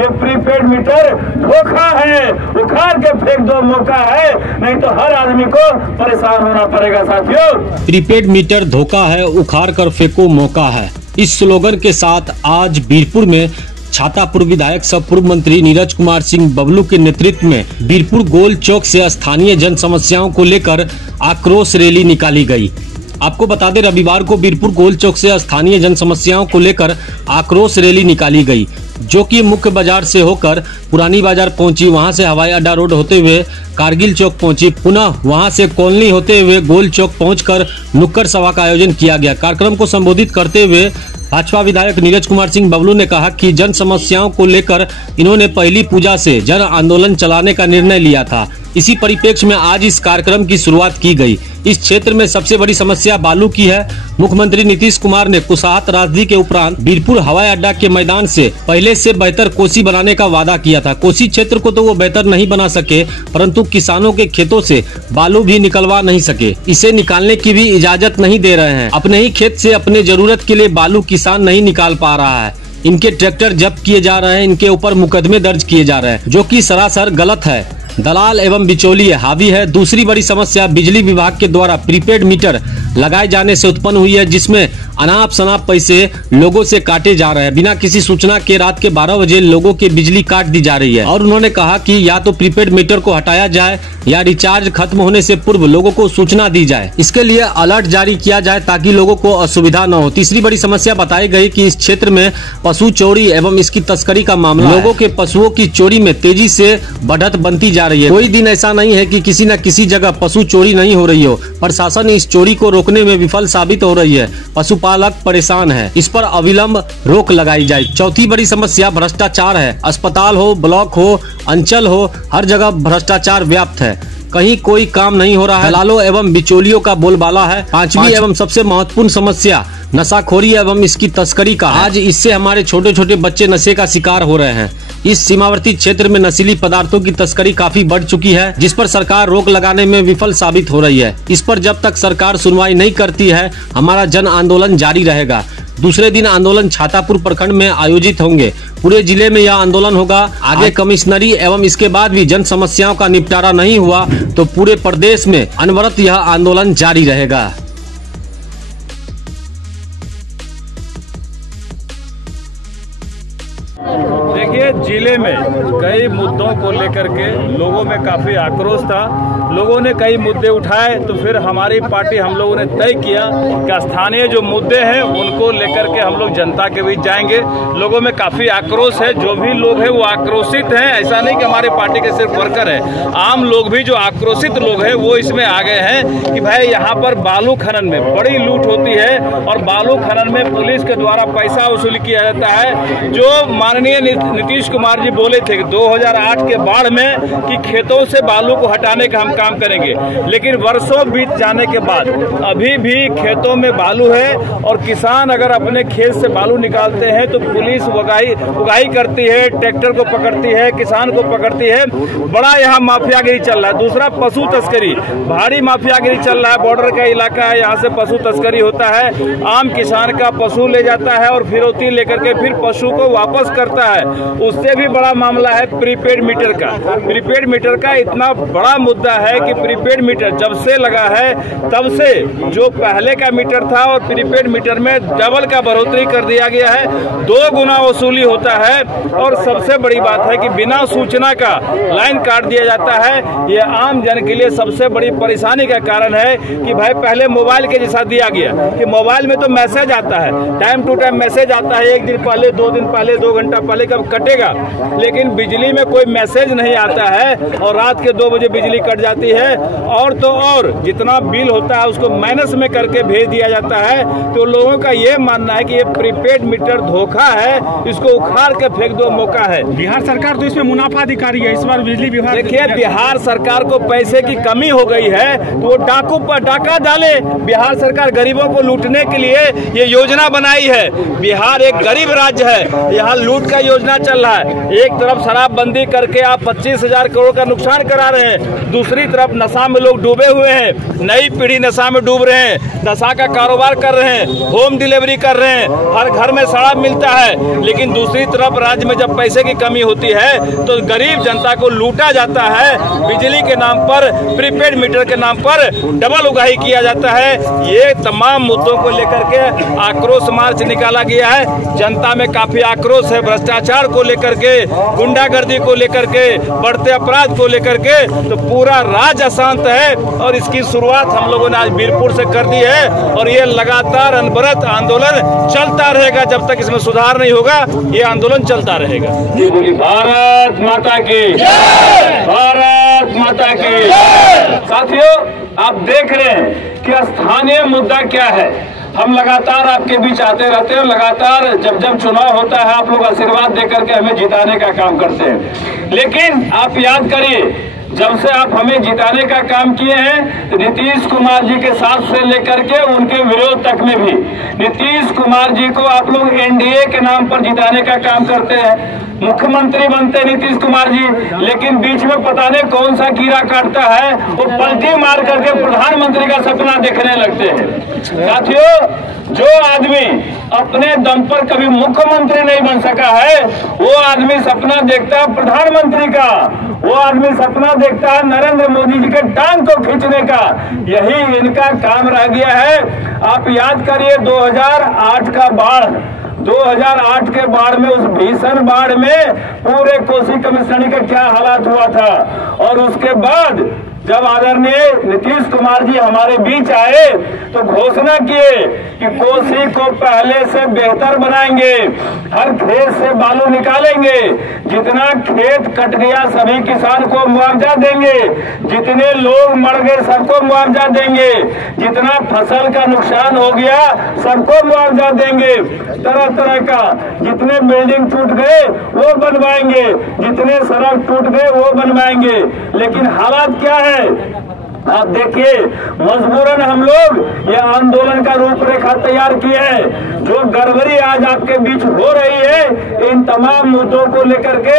ये prepaid meter धोखा है, उखाड़ के फेंक दो, मौका है, नहीं तो हर आदमी को परेशान होना पड़ेगा साथियों। प्रीपेड मीटर धोखा है, उखाड़ कर फेंको, मौका है। इस स्लोगन के साथ आज बीरपुर में छातापुर विधायक सह पूर्व मंत्री नीरज कुमार सिंह बबलू के नेतृत्व में बीरपुर गोल चौक से स्थानीय जन समस्याओं को लेकर आक्रोश रैली निकाली गई। आपको बता दें, रविवार को बीरपुर गोल चौक से स्थानीय जन समस्याओं को लेकर आक्रोश रैली निकाली गई, जो कि मुख्य बाजार से होकर पुरानी बाजार पहुंची, वहां से हवाई अड्डा रोड होते हुए कारगिल चौक पहुंची, पुनः वहां से कॉलोनी होते हुए गोल चौक पहुंचकर नुक्कड़ सभा का आयोजन किया गया। कार्यक्रम को संबोधित करते हुए भाजपा विधायक नीरज कुमार सिंह बबलू ने कहा कि जन समस्याओं को लेकर इन्होंने पहली पूजा से जन आंदोलन चलाने का निर्णय लिया था। इसी परिप्रेक्ष्य में आज इस कार्यक्रम की शुरुआत की गई। इस क्षेत्र में सबसे बड़ी समस्या बालू की है। मुख्यमंत्री नीतीश कुमार ने कुसाहत राजदी के उपरांत बीरपुर हवाई अड्डा के मैदान से पहले से बेहतर कोसी बनाने का वादा किया था। कोसी क्षेत्र को तो वो बेहतर नहीं बना सके, परंतु किसानों के खेतों से बालू भी निकलवा नहीं सके। इसे निकालने की भी इजाजत नहीं दे रहे हैं। अपने ही खेत से अपने जरूरत के लिए बालू किसान नहीं निकाल पा रहा है। इनके ट्रैक्टर जब्त किए जा रहे हैं, इनके ऊपर मुकदमे दर्ज किए जा रहे हैं, जो कि सरासर गलत है। दलाल एवं बिचौलिए हावी है। दूसरी बड़ी समस्या बिजली विभाग के द्वारा प्रीपेड मीटर लगाए जाने से उत्पन्न हुई है, जिसमें अनाप शनाप पैसे लोगों से काटे जा रहे हैं। बिना किसी सूचना के रात के 12 बजे लोगों की बिजली काट दी जा रही है। और उन्होंने कहा कि या तो प्रीपेड मीटर को हटाया जाए या रिचार्ज खत्म होने से पूर्व लोगों को सूचना दी जाए। इसके लिए अलर्ट जारी किया जाए ताकि लोगों को असुविधा न हो। तीसरी बड़ी समस्या बताई गई कि इस क्षेत्र में पशु चोरी एवं इसकी तस्करी का मामला, लोगों के पशुओं की चोरी में तेजी से बढ़त बनती जा रही है। कोई दिन ऐसा नहीं है कि किसी न किसी जगह पशु चोरी नहीं हो रही हो। प्रशासन इस चोरी को रोकने में विफल साबित हो रही है। पशुपालक परेशान है, इस पर अविलंब रोक लगाई जाए। चौथी बड़ी समस्या भ्रष्टाचार है। अस्पताल हो, ब्लॉक हो, अंचल हो, हर जगह भ्रष्टाचार व्याप्त है, कहीं कोई काम नहीं हो रहा है। दलालों एवं बिचौलियों का बोलबाला है। पांचवी एवं सबसे महत्वपूर्ण समस्या नशाखोरी एवं इसकी तस्करी का। आज इससे हमारे छोटे छोटे बच्चे नशे का शिकार हो रहे हैं। इस सीमावर्ती क्षेत्र में नशीली पदार्थों की तस्करी काफी बढ़ चुकी है, जिस पर सरकार रोक लगाने में विफल साबित हो रही है। इस पर जब तक सरकार सुनवाई नहीं करती है, हमारा जन आंदोलन जारी रहेगा। दूसरे दिन आंदोलन छातापुर प्रखंड में आयोजित होंगे। पूरे जिले में यह आंदोलन होगा। आगे कमिश्नरी एवं इसके बाद भी जन समस्याओं का निपटारा नहीं हुआ तो पूरे प्रदेश में अनवरत यह आंदोलन जारी रहेगा। देखिए, जिले में कई मुद्दों को लेकर के लोगों में काफी आक्रोश था। लोगों ने कई मुद्दे उठाए तो फिर हमारी पार्टी, हम लोगों ने तय किया कि स्थानीय जो मुद्दे हैं उनको लेकर के हम लोग जनता के बीच जाएंगे। लोगों में काफी आक्रोश है, जो भी लोग हैं वो आक्रोशित हैं। ऐसा नहीं कि हमारी पार्टी के सिर्फ वर्कर है, आम लोग भी जो आक्रोशित लोग हैं वो इसमें आ गए हैं कि भाई यहाँ पर बालू खनन में बड़ी लूट होती है और बालू खनन में पुलिस के द्वारा पैसा वसूल किया जाता है। जो माननीय नीतीश कुमार जी बोले थे कि 2008 के बाढ़ में कि खेतों से बालू को हटाने का हम काम करेंगे, लेकिन वर्षों बीत जाने के बाद अभी भी खेतों में बालू है और किसान अगर अपने खेत से बालू निकालते हैं तो पुलिस उगाही करती है, ट्रैक्टर को पकड़ती है, किसान को पकड़ती है। बड़ा यहाँ माफियागिरी चल रहा है। दूसरा, पशु तस्करी, भारी माफियागिरी चल रहा है। बॉर्डर का इलाका है, यहाँ से पशु तस्करी होता है। आम किसान का पशु ले जाता है और फिरौती लेकर के फिर पशु को वापस करता है। उससे भी बड़ा मामला है प्रीपेड मीटर का। प्रीपेड मीटर का इतना बड़ा मुद्दा है कि प्रीपेड मीटर जब से लगा है तब से जो पहले का मीटर था और प्रीपेड मीटर में डबल का बढ़ोतरी कर दिया गया है। 2 गुना वसूली होता है और सबसे बड़ी बात है कि बिना सूचना का लाइन काट दिया जाता है। ये आम जन के लिए सबसे बड़ी परेशानी का कारण है कि भाई पहले मोबाइल के जैसा दिया गया कि मोबाइल में तो मैसेज आता है, टाइम टू टाइम मैसेज आता है, 1 दिन पहले, 2 दिन पहले, 2 घंटा पहले कब कटेगा, लेकिन बिजली में कोई मैसेज नहीं आता है और रात के 2 बजे बिजली कट जाती है। और तो और जितना बिल होता है उसको माइनस में करके भेज दिया जाता है। तो लोगों का ये मानना है कि ये प्रीपेड मीटर धोखा है, इसको उखाड़ के फेंक दो, मौका है। बिहार सरकार तो इसमें मुनाफा अधिकारी है। इस बार बिजली विभाग, देखिए, बिहार सरकार को पैसे की कमी हो गई है तो वो डाकू पर डाका डाले। बिहार सरकार गरीबों को लूटने के लिए ये योजना बनाई है। बिहार एक गरीब राज्य है, यहाँ लूट का योजना चल रहा है। एक तरफ शराबबंदी करके आप 25,000 करोड़ का नुकसान करा रहे हैं, दूसरी तरफ नशा में लोग डूबे हुए हैं, नई पीढ़ी नशा में डूब रहे हैं, नशा का कारोबार कर रहे हैं, होम डिलीवरी कर रहे हैं, हर घर में शराब मिलता है। लेकिन दूसरी तरफ राज्य में जब पैसे की कमी होती है तो गरीब जनता को लूटा जाता है, बिजली के नाम पर, प्रीपेड मीटर के नाम पर डबल उगाही किया जाता है। ये तमाम मुद्दों को लेकर के आक्रोश मार्च निकाला गया है। जनता में काफी आक्रोश है, भ्रष्टाचार को लेकर के, गुंडागर्दी को लेकर के, बढ़ते अपराध को लेकर के, तो पूरा राज्य अशांत है। और इसकी शुरुआत हम लोगों ने आज बीरपुर से कर दी है और ये लगातार अनवरत आंदोलन चलता रहेगा। जब तक इसमें सुधार नहीं होगा ये आंदोलन चलता रहेगा। भारत माता की, भारत माता की। साथियों, आप देख रहे हैं कि स्थानीय मुद्दा क्या है। हम लगातार आपके बीच आते रहते हैं, लगातार जब जब चुनाव होता है आप लोग आशीर्वाद देकर के हमें जिताने का काम करते हैं। लेकिन आप याद करिए, जब से आप हमें जिताने का काम किए हैं, नीतीश कुमार जी के साथ से लेकर के उनके विरोध तक में भी नीतीश कुमार जी को आप लोग एनडीए के नाम पर जिताने का काम करते हैं। मुख्यमंत्री बनते नीतीश कुमार जी, लेकिन बीच में पता नहीं कौन सा कीड़ा काटता है, वो पलटी मार करके प्रधानमंत्री का सपना देखने लगते हैं। साथियों, जो आदमी अपने दम पर कभी मुख्यमंत्री नहीं बन सका है, वो आदमी सपना देखता है प्रधानमंत्री का, वो आदमी सपना देखता है नरेंद्र मोदी जी के टांग को खींचने का। यही इनका काम रह गया है। आप याद करिए 2008 का बाढ़, 2008 के बाढ़ में, उस भीषण बाढ़ में पूरे कोसी कमिश्नरी का क्या हालात हुआ था। और उसके बाद जब आदरणीय नीतीश कुमार जी हमारे बीच आए तो घोषणा किए कि कोसी को पहले से बेहतर बनाएंगे, हर खेत से बालू निकालेंगे, जितना खेत कट गया सभी किसान को मुआवजा देंगे, जितने लोग मर गए सबको मुआवजा देंगे, जितना फसल का नुकसान हो गया सबको मुआवजा देंगे, तरह तरह का, जितने बिल्डिंग टूट गए वो बनवाएंगे, जितने सड़क टूट गए वो बनवाएंगे। लेकिन हालात क्या है आप देखिए, मजबूरन हम लोग ये आंदोलन का रूपरेखा तैयार किए हैं। जो गड़बड़ी आज आपके बीच हो रही है, इन तमाम मुद्दों को लेकर के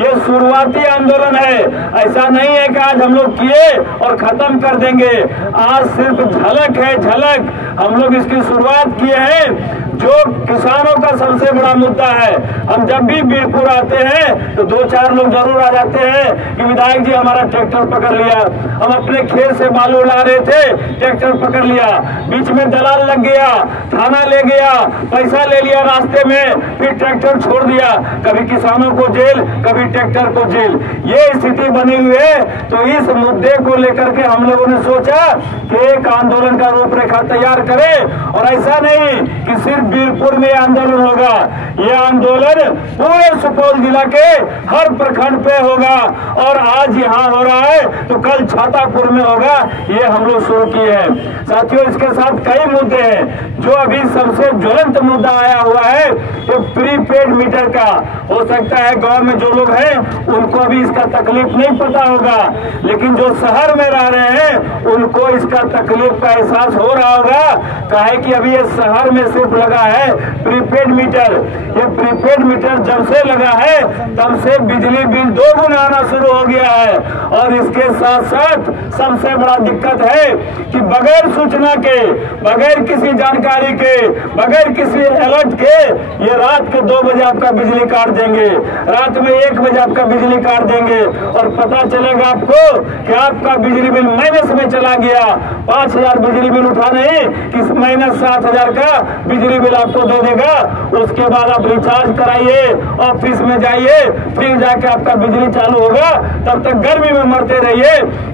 ये शुरुआती आंदोलन है। ऐसा नहीं है कि आज हम लोग किए और खत्म कर देंगे। आज सिर्फ झलक है, झलक। हम लोग इसकी शुरुआत किए हैं। जो किसानों का सबसे बड़ा मुद्दा है, हम जब भी बीरपुर आते हैं तो 2-4 लोग जरूर आ जाते हैं कि विधायक जी हमारा ट्रैक्टर पकड़ लिया, हम अपने खेत से बालू ला रहे थे, ट्रैक्टर पकड़ लिया, बीच में दलाल लग गया, थाना ले गया, पैसा ले लिया रास्ते में, फिर ट्रैक्टर छोड़ दिया। कभी किसानों को जेल, कभी ट्रैक्टर को जेल, ये स्थिति बनी हुई है। तो इस मुद्दे को लेकर के हम लोगों ने सोचा कि एक आंदोलन का रूपरेखा तैयार करें। और ऐसा नहीं कि सिर्फ बीरपुर में आंदोलन होगा, यह आंदोलन पूरे सुपौल जिला के हर प्रखंड पे होगा। और आज यहाँ हो रहा है तो कल छातापुर में होगा, ये हम लोग शुरू किए हैं। साथियों, इसके साथ कई मुद्दे हैं। जो अभी सबसे ज्वलंत मुद्दा आया हुआ है तो प्रीपेड मीटर का। हो सकता है गांव में जो लोग हैं उनको अभी इसका तकलीफ नहीं पता होगा, लेकिन जो शहर में रह रहे हैं उनको इसका तकलीफ का एहसास हो रहा होगा। काहे कि अभी ये शहर में सिर्फ लगा है प्रीपेड मीटर। ये प्रीपेड मीटर जब से लगा है तब से बिजली बिल 2 गुना आना शुरू हो गया है। और इसके साथ साथ सबसे बड़ा दिक्कत है कि बगैर सूचना के, बगैर किसी जानकारी के, बगैर किसी अलर्ट के ये रात के 2 बजे आपका बिजली काट देंगे, रात में 1 बजे आपका बिजली काट देंगे। और पता चलेगा आपको कि आपका बिजली बिल माइनस में चला गया। 5,000 बिजली बिल उठा नहीं कि माइनस 7,000 का बिजली बिल आपको दे देगा। उसके बाद आप रिचार्ज कराइए, ऑफिस में जाइए, फिर जाके आपका बिजली चालू होगा, तब तक गर्मी में मरते रहिए।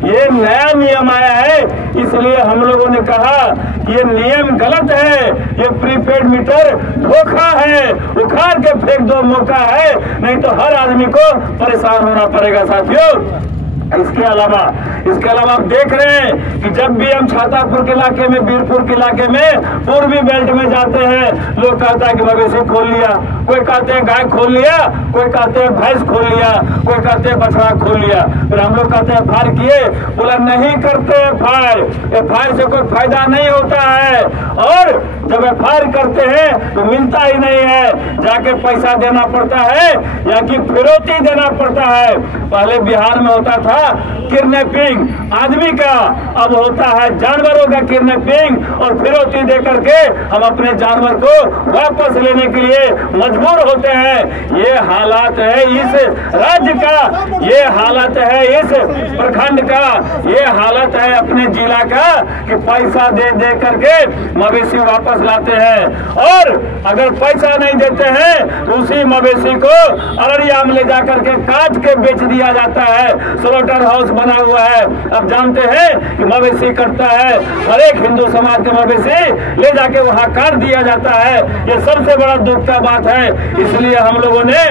ये नया नियम आया है, इसलिए हम लोगों ने कहा ये नियम गलत है, ये प्रीपेड मीटर धोखा है, उखाड़ के फेंक दो, मौका है, नहीं तो हर आदमी को परेशान होना पड़ेगा। साथियों, इसके अलावा आप देख रहे हैं कि जब भी हम छातापुर के इलाके में, बीरपुर के इलाके में, पूर्वी बेल्ट में जाते हैं, लोग कहते हैं कि मवेशी खोल लिया, कोई कहते हैं गाय खोल लिया, कोई कहते हैं भैंस खोल लिया, कोई कहते हैं बछड़ा खोल लिया। फिर हम लोग कहते हैं फायर किए, बोला नहीं करते फायर से कोई फायदा नहीं होता है, और जब फायर करते हैं तो मिलता ही नहीं है, जाके पैसा देना पड़ता है या कि फिरौती देना पड़ता है। पहले बिहार में होता था किडनैपिंग आदमी का, अब होता है जानवरों का किडनैपिंग, और फिरौती दे करके हम अपने जानवर को वापस लेने के लिए मजबूर होते हैं। ये हालात है इस राज्य का, ये हालत है इस प्रखंड का, ये हालत है अपने जिला का कि पैसा दे दे करके मवेशी वापस लाते हैं, और अगर पैसा नहीं देते हैं तो उसी मवेशी को अररिया में ले जाकर के काट के बेच दिया जाता है। स्लॉटर हाउस बना हुआ है। अब जानते हैं कि मवेशी कटता है, हर एक हिंदू समाज के मवेशी ले जाके वहां काट दिया जाता है। ये सबसे बड़ा दुख का बात है। इसलिए हम लोगों ने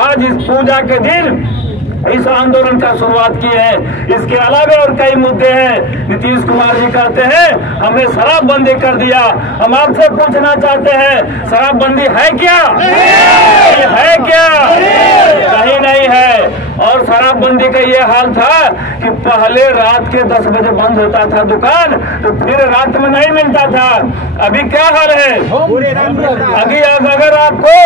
आज इस पूजा के दिन इस आंदोलन का शुरुआत की है। इसके अलावा और कई मुद्दे हैं। नीतीश कुमार जी कहते हैं हमने शराबबंदी कर दिया। हम आपसे पूछना चाहते हैं, शराबबंदी है क्या? है क्या? कहीं नहीं है। और शराबबंदी का ये हाल था कि पहले रात के 10 बजे बंद होता था दुकान, तो फिर रात में नहीं मिलता था। अभी क्या हाल है? अभी अगर आपको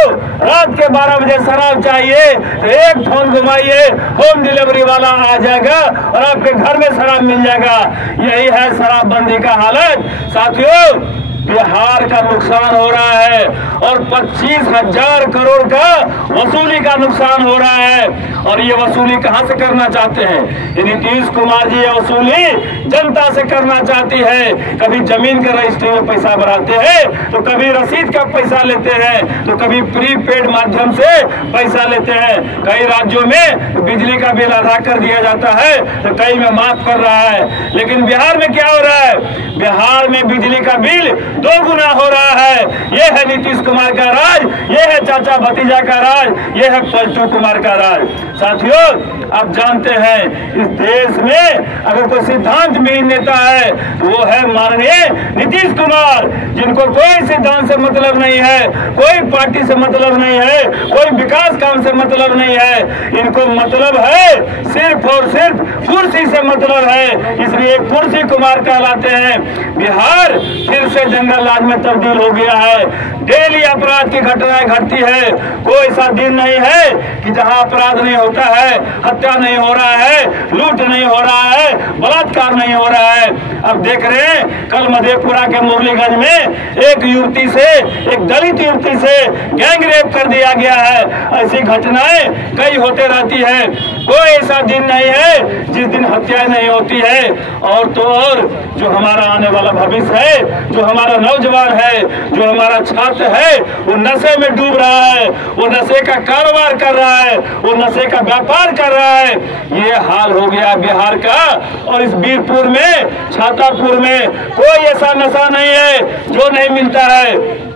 रात के 12 बजे शराब चाहिए तो एक फोन घुमाइए, होम डिलीवरी वाला आ जाएगा और आपके घर में शराब मिल जाएगा। यही है शराबबंदी का हालत। साथियों, बिहार का नुकसान हो रहा है और 25,000 करोड़ का वसूली का नुकसान हो रहा है। और ये वसूली कहां से करना चाहते हैं? नीतीश कुमार जी ये वसूली जनता से करना चाहती है। कभी जमीन के रजिस्ट्री में पैसा भराते हैं, तो कभी रसीद का पैसा लेते हैं, तो कभी प्रीपेड माध्यम से पैसा लेते हैं। कई राज्यों में बिजली का बिल अदा कर दिया जाता है, तो कई में माफ कर रहा है। लेकिन बिहार में क्या हो रहा है? बिहार में बिजली का बिल 2 गुना हो रहा है। ये है नीतीश कुमार का राज, ये है चाचा भतीजा का राज, ये है पलटू कुमार का राज। साथियों, आप जानते हैं इस देश में अगर कोई सिद्धांत में नेता है तो वो है माननीय नीतीश कुमार, जिनको कोई सिद्धांत से मतलब नहीं है, कोई पार्टी से मतलब नहीं है, कोई विकास काम से मतलब नहीं है। इनको मतलब है सिर्फ और सिर्फ कुर्सी से मतलब है, इसलिए कुर्सी कुमार कहलाते हैं। बिहार फिर से जंगल राज में तब्दील हो गया है। डेली अपराध की घटनाएं घटती है। कोई ऐसा दिन नहीं है कि जहां अपराध नहीं होता है, हत्या नहीं हो रहा है, लूट नहीं हो रहा है, बलात्कार नहीं हो रहा है। अब देख रहे हैं कल मधेपुरा के मुरलीगंज में एक युवती से, एक दलित युवती से गैंग रेप कर दिया गया है। ऐसी घटनाएं कई होते रहती है। कोई ऐसा दिन नहीं है जिस दिन हत्याएं नहीं होती है। और तो और जो हमारा आने वाला भविष्य है, जो हमारा नौजवान है, जो हमारा छात्र है, वो नशे में डूब रहा है, वो नशे का कारोबार कर रहा है, वो नशे का व्यापार कर रहा है। ये हाल हो गया बिहार का। और इस बीरपुर में, छातापुर में कोई ऐसा नशा नहीं है जो नहीं मिलता है।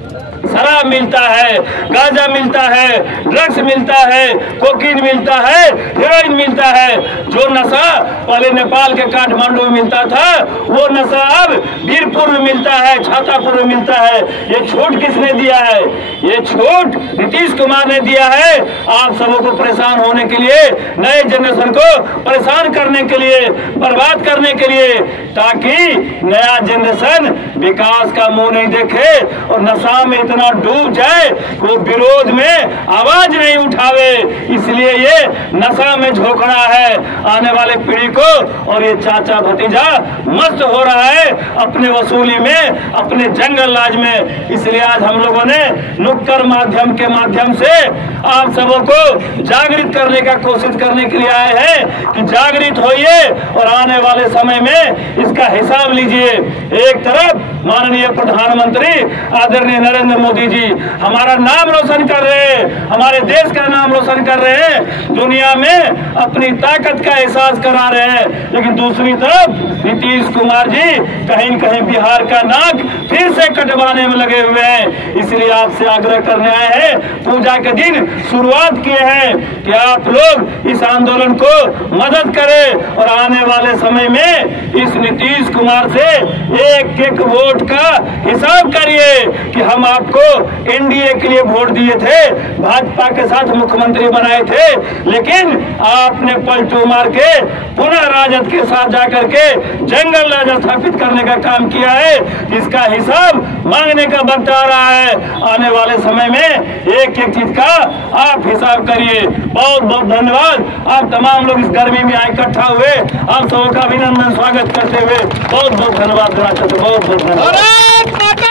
शराब मिलता है, गांजा मिलता है, ड्रग्स मिलता है, कोकीन मिलता है, हेरोइन मिलता है। जो नशा पहले नेपाल के काठमांडू में मिलता था, वो नशा अब बीरपुर में मिलता है, छातापुर में मिलता है। ये छूट किसने दिया है? ये छूट नीतीश कुमार ने दिया है, आप सबों को परेशान होने के लिए, नए जनरेशन को परेशान करने के लिए, बर्बाद करने के लिए, ताकि नया जनरेशन विकास का मुंह नहीं देखे और नशा में इतना डूब जाए वो विरोध में आवाज नहीं उठावे। इसलिए ये नशा में झोंकना है आने वाले पीढ़ी को। और ये चाचा भतीजा मस्त हो रहा है अपने वसूली में, अपने जंगल राज में। इसलिए आज हम लोगों ने नुक्कड़ माध्यम के माध्यम से आप सबों को जागृत करने का कोशिश करने के लिए आए हैं कि जागृत होइए और आने वाले समय में इसका हिसाब लीजिए। एक तरफ माननीय प्रधानमंत्री आदरणीय नरेंद्र मोदी जी हमारा नाम रोशन कर रहे हैं, हमारे देश का नाम रोशन कर रहे हैं, दुनिया में अपनी ताकत का एहसास करा रहे हैं। लेकिन दूसरी तरफ नीतीश कुमार जी कहीं न कहीं बिहार का नाक फिर से कटवाने में लगे हुए हैं। इसलिए आपसे आग्रह करने आए हैं, पूजा के दिन शुरुआत किए हैं कि आप लोग इस आंदोलन को मदद करें और आने वाले समय में इस नीतीश कुमार से एक एक वोट का हिसाब करिए कि हम आपको एनडीए के लिए वोट दिए थे, भाजपा के साथ मुख्यमंत्री बनाए थे, लेकिन आपने पलटू मार के पुनः राजद के साथ जाकर के जंगल राज स्थापित करने का काम किया है। इसका हिसाब मांगने का वक्त आ रहा है। आने वाले समय में एक एक चीज का आप हिसाब करिए। बहुत बहुत धन्यवाद। आप तमाम लोग इस गर्मी में आए इकट्ठा हुए, आप सबका अभिनंदन स्वागत करते हुए बहुत बहुत धन्यवाद देना चाहते, बहुत बहुत धन्यवाद।